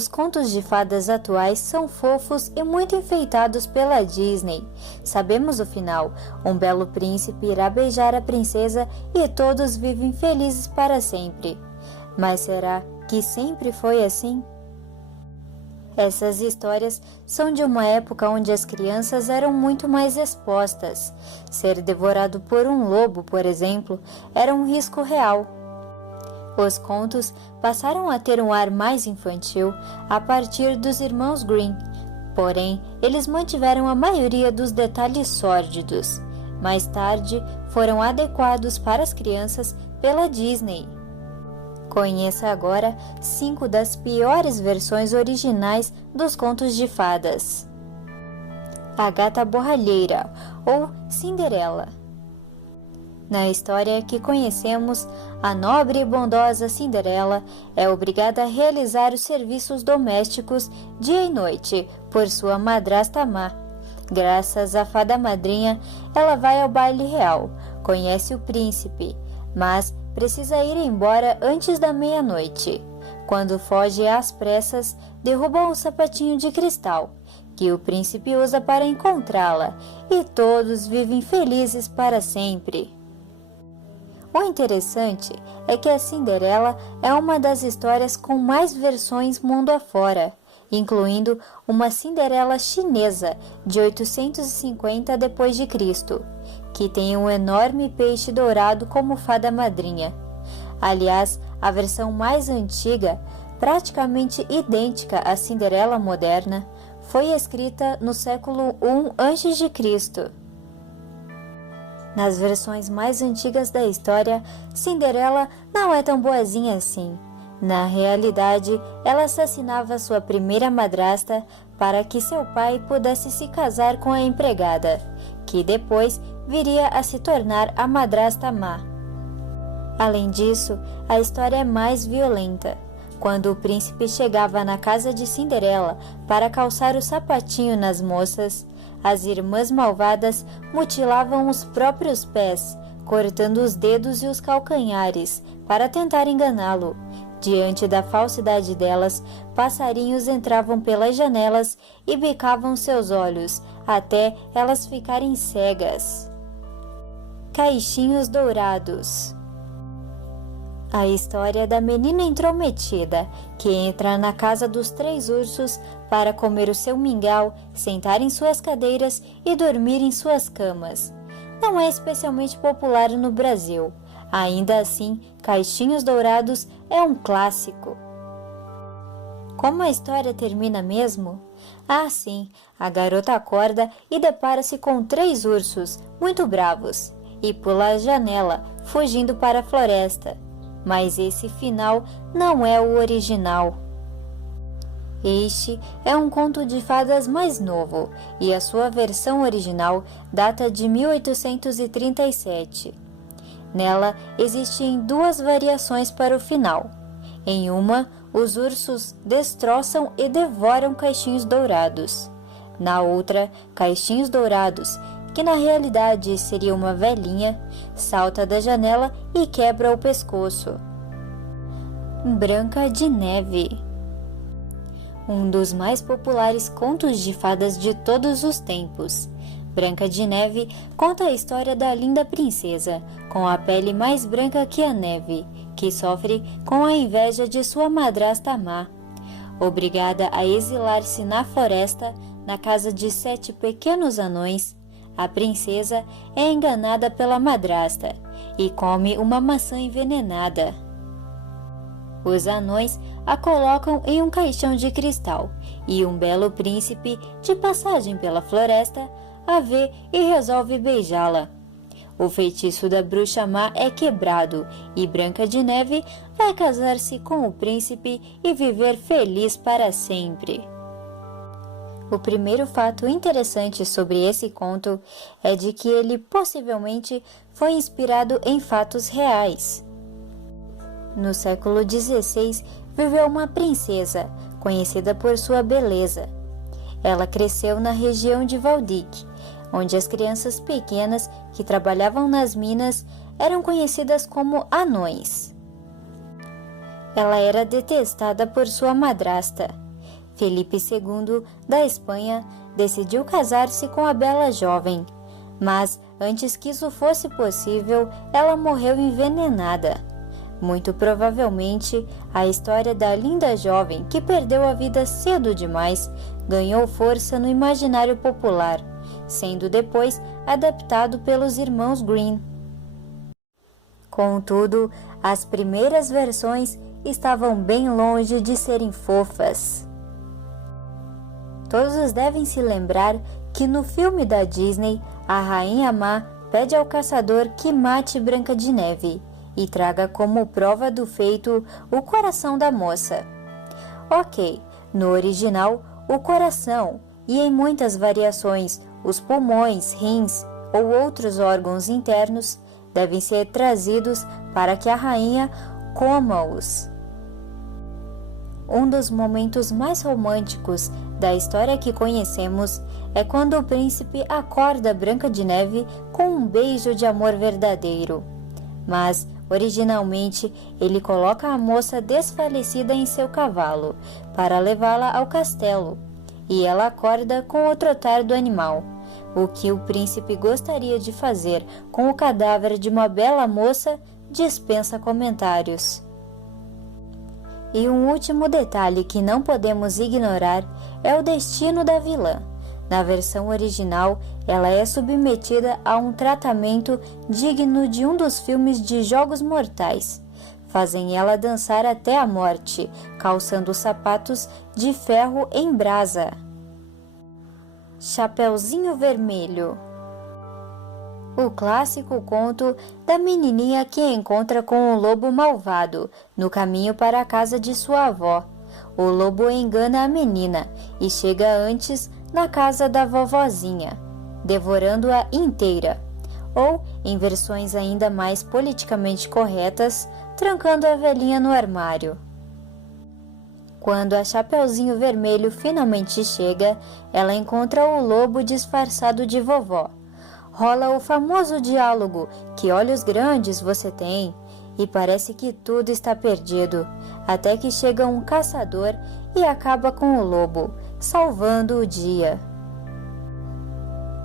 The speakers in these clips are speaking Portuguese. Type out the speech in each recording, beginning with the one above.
Os contos de fadas atuais são fofos e muito enfeitados pela Disney. Sabemos o final: um belo príncipe irá beijar a princesa e todos vivem felizes para sempre. Mas será que sempre foi assim? Essas histórias são de uma época onde as crianças eram muito mais expostas. Ser devorado por um lobo, por exemplo, era um risco real. Os contos passaram a ter um ar mais infantil a partir dos irmãos Grimm, porém, eles mantiveram a maioria dos detalhes sórdidos. Mais tarde, foram adequados para as crianças pela Disney. Conheça agora 5 das piores versões originais dos contos de fadas. A Gata Borralheira, ou Cinderela. Na história que conhecemos, a nobre e bondosa Cinderela é obrigada a realizar os serviços domésticos dia e noite por sua madrasta má. Graças à fada madrinha, ela vai ao baile real, conhece o príncipe, mas precisa ir embora antes da meia-noite. Quando foge às pressas, derruba um sapatinho de cristal, que o príncipe usa para encontrá-la, e todos vivem felizes para sempre. O interessante é que a Cinderela é uma das histórias com mais versões mundo afora, incluindo uma Cinderela chinesa de 850 d.C., que tem um enorme peixe dourado como fada madrinha. Aliás, a versão mais antiga, praticamente idêntica à Cinderela moderna, foi escrita no século I a.C. Nas versões mais antigas da história, Cinderela não é tão boazinha assim. Na realidade, ela assassinava sua primeira madrasta para que seu pai pudesse se casar com a empregada, que depois viria a se tornar a madrasta má. Além disso, a história é mais violenta. Quando o príncipe chegava na casa de Cinderela para calçar o sapatinho nas moças, as irmãs malvadas mutilavam os próprios pés, cortando os dedos e os calcanhares para tentar enganá-lo. Diante da falsidade delas, passarinhos entravam pelas janelas e bicavam seus olhos, até elas ficarem cegas. Caixinhos Dourados. A história da menina intrometida, que entra na casa dos 3 ursos para comer o seu mingau, sentar em suas cadeiras e dormir em suas camas. Não é especialmente popular no Brasil. Ainda assim, Caixinhos Dourados é um clássico. Como a história termina mesmo? Ah, sim, a garota acorda e depara-se com 3 ursos, muito bravos, e pula a janela, fugindo para a floresta. Mas esse final não é o original. Este é um conto de fadas mais novo, e a sua versão original data de 1837. Nela existem 2 variações para o final. Em uma, os ursos destroçam e devoram Caixinhos Dourados. Na outra, Caixinhos Dourados, que na realidade seria uma velhinha, salta da janela e quebra o pescoço. Branca de Neve. Um dos mais populares contos de fadas de todos os tempos. Branca de Neve conta a história da linda princesa, com a pele mais branca que a neve, que sofre com a inveja de sua madrasta má. Obrigada a exilar-se na floresta, na casa de 7 pequenos anões, a princesa é enganada pela madrasta e come uma maçã envenenada. Os anões a colocam em um caixão de cristal e um belo príncipe, de passagem pela floresta, a vê e resolve beijá-la. O feitiço da bruxa má é quebrado e Branca de Neve vai casar-se com o príncipe e viver feliz para sempre. O primeiro fato interessante sobre esse conto é de que ele possivelmente foi inspirado em fatos reais. No século XVI, viveu uma princesa, conhecida por sua beleza. Ela cresceu na região de Valdique, onde as crianças pequenas que trabalhavam nas minas eram conhecidas como anões. Ela era detestada por sua madrasta. Felipe II, da Espanha, decidiu casar-se com a bela jovem, mas antes que isso fosse possível, ela morreu envenenada. Muito provavelmente, a história da linda jovem que perdeu a vida cedo demais ganhou força no imaginário popular, sendo depois adaptado pelos irmãos Grimm. Contudo, as primeiras versões estavam bem longe de serem fofas. Todos devem se lembrar que no filme da Disney, a rainha má pede ao caçador que mate Branca de Neve e traga como prova do feito o coração da moça. Ok, no original, o coração e em muitas variações os pulmões, rins ou outros órgãos internos devem ser trazidos para que a rainha coma-os. Um dos momentos mais românticos da história que conhecemos é quando o príncipe acorda Branca de Neve com um beijo de amor verdadeiro. Mas, originalmente, ele coloca a moça desfalecida em seu cavalo para levá-la ao castelo, e ela acorda com o trotar do animal. O que o príncipe gostaria de fazer com o cadáver de uma bela moça dispensa comentários. E um último detalhe que não podemos ignorar é o destino da vilã. Na versão original, ela é submetida a um tratamento digno de um dos filmes de Jogos Mortais. Fazem ela dançar até a morte, calçando sapatos de ferro em brasa. Chapeuzinho Vermelho. O clássico conto da menininha que encontra com o lobo malvado no caminho para a casa de sua avó. O lobo engana a menina e chega antes na casa da vovozinha, devorando-a inteira, ou, em versões ainda mais politicamente corretas, trancando a velhinha no armário. Quando a Chapeuzinho Vermelho finalmente chega, ela encontra o lobo disfarçado de vovó. Rola o famoso diálogo: que olhos grandes você tem, e parece que tudo está perdido, até que chega um caçador e acaba com o lobo, salvando o dia.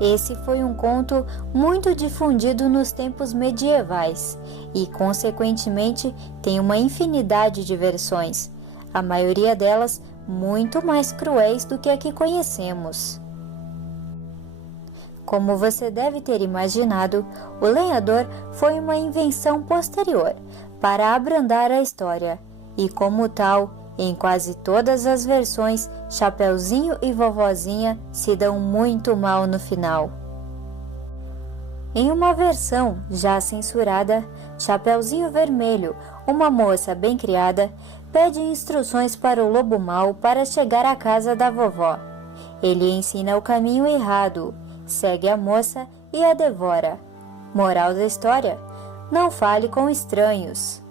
Esse foi um conto muito difundido nos tempos medievais e, consequentemente, tem uma infinidade de versões, a maioria delas muito mais cruéis do que a que conhecemos. Como você deve ter imaginado, o lenhador foi uma invenção posterior para abrandar a história, e como tal, em quase todas as versões, Chapeuzinho e Vovozinha se dão muito mal no final. Em uma versão já censurada, Chapeuzinho Vermelho, uma moça bem criada, pede instruções para o lobo mau para chegar à casa da vovó. Ele ensina o caminho errado, segue a moça e a devora. Moral da história: não fale com estranhos.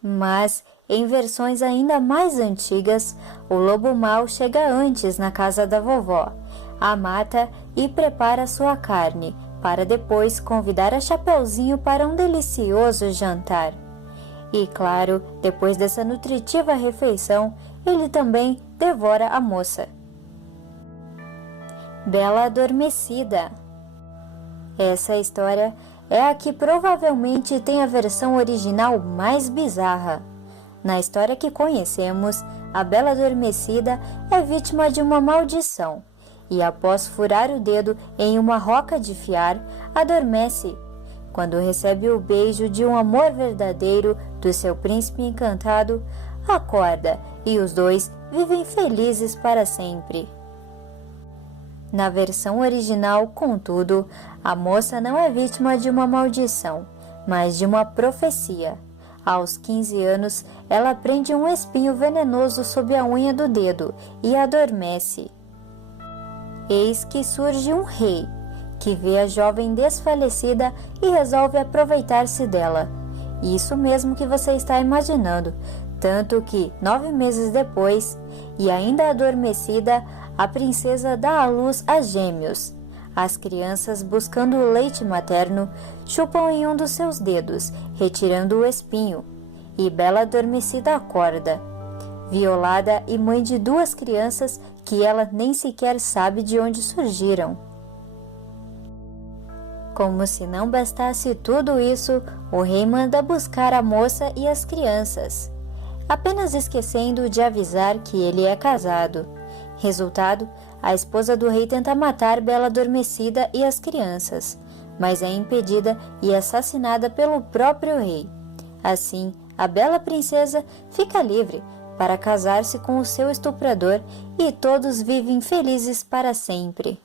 Mas, em versões ainda mais antigas, o lobo mau chega antes na casa da vovó, a mata e prepara sua carne, para depois convidar a Chapeuzinho para um delicioso jantar. E claro, depois dessa nutritiva refeição, ele também devora a moça. Bela Adormecida. Essa história é a que provavelmente tem a versão original mais bizarra. Na história que conhecemos, a Bela Adormecida é vítima de uma maldição e, após furar o dedo em uma roca de fiar, adormece. Quando recebe o beijo de um amor verdadeiro do seu príncipe encantado, acorda e os dois vivem felizes para sempre. Na versão original, contudo, a moça não é vítima de uma maldição, mas de uma profecia. Aos 15 anos, ela prende um espinho venenoso sob a unha do dedo e adormece. Eis que surge um rei, que vê a jovem desfalecida e resolve aproveitar-se dela. Isso mesmo que você está imaginando, tanto que, 9 meses depois, e ainda adormecida, a princesa dá à luz a gêmeos. As crianças, buscando o leite materno, chupam em um dos seus dedos, retirando o espinho, e Bela Adormecida acorda. violada e mãe de 2 crianças que ela nem sequer sabe de onde surgiram. Como se não bastasse tudo isso, o rei manda buscar a moça e as crianças, apenas esquecendo de avisar que ele é casado. Resultado, a esposa do rei tenta matar Bela Adormecida e as crianças, mas é impedida e assassinada pelo próprio rei. Assim, a bela princesa fica livre para casar-se com o seu estuprador e todos vivem felizes para sempre.